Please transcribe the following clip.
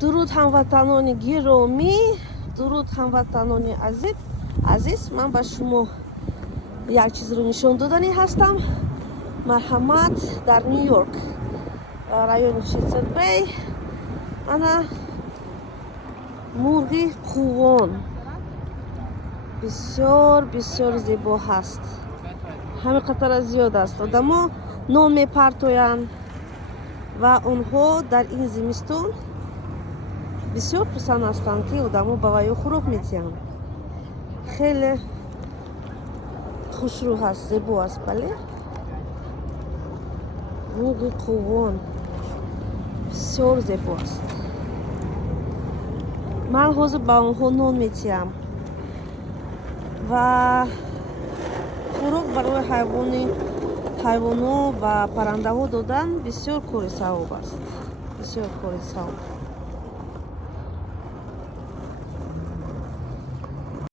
дуруд ҳамватанони гиромӣ, дуруд ҳамватанони азиз, ман ба шумо як чизро нишон доданӣ ҳастам. Марҳамат дар Нью-Йорк, райони Чизербей. Ана мурғи қувон бисёр зебо ҳаст. ҳамин қадара зиёд аст. Одамо нон мепартоянд ва онҳо дар ин зимистон бисёр хурсанд ҳастанд, ки одамо ба ваё хӯрок медиҳанд. хеле хушрӯ ҳаст, зебо аст. Бале мурғи қувон бисёр зебо аст. ман ҳозир ба онҳо нон медиҳам ва хӯрок барои ҳайвонҳо ва паррандаҳо додан бисёр кори савоб аст. Бисёр кори савоб.